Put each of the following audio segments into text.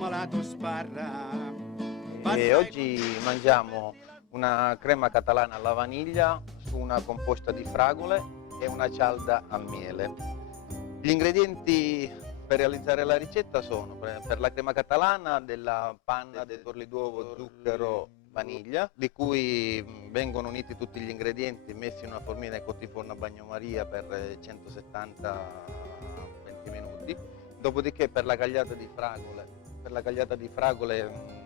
malato sparra. E oggi mangiamo una crema catalana alla vaniglia su una composta di fragole e una cialda al miele. Gli ingredienti per realizzare la ricetta sono per la crema catalana della panna, dei torli d'uovo, zucchero, vaniglia, di cui vengono uniti tutti gli ingredienti messi in una formina e cotti in forno a bagnomaria per 170-20 minuti. Dopodiché per la cagliata di fragole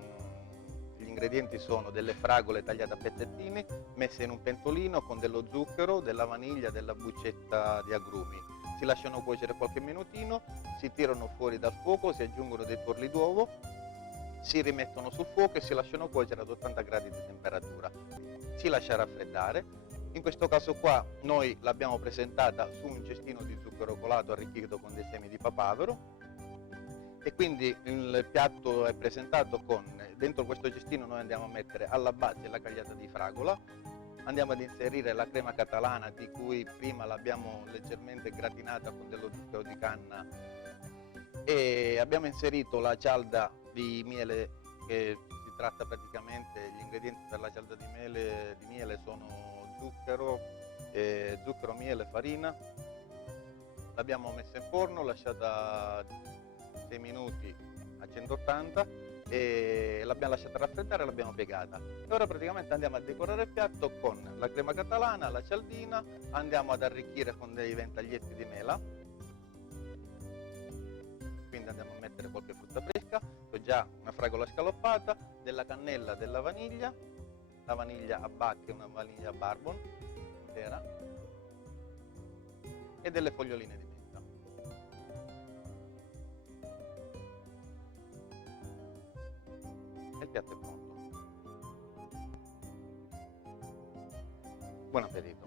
gli ingredienti sono delle fragole tagliate a pezzettini, messe in un pentolino con dello zucchero, della vaniglia, della buccetta di agrumi. Si lasciano cuocere qualche minutino, si tirano fuori dal fuoco, si aggiungono dei tuorli d'uovo, si rimettono sul fuoco e si lasciano cuocere ad 80 gradi di temperatura. Si lascia raffreddare. In questo caso qua noi l'abbiamo presentata su un cestino di zucchero colato arricchito con dei semi di papavero. E quindi il piatto è presentato con, dentro questo cestino noi andiamo a mettere alla base la cagliata di fragola, andiamo ad inserire la crema catalana di cui prima l'abbiamo leggermente gratinata con dello zucchero di canna e abbiamo inserito la cialda di miele, che si tratta praticamente, gli ingredienti per la cialda di miele sono zucchero, miele, farina. L'abbiamo messa in forno, lasciata 6 minuti a 180 e l'abbiamo lasciata raffreddare e l'abbiamo piegata. E ora praticamente andiamo a decorare il piatto con la crema catalana, la cialdina, andiamo ad arricchire con dei ventaglietti di mela, quindi andiamo a mettere qualche frutta fresca, ho già una fragola scaloppata, della cannella, della vaniglia, la vaniglia a bacche, una vaniglia bourbon intera e delle foglioline di menta. E il piatto è pronto. Buon appetito!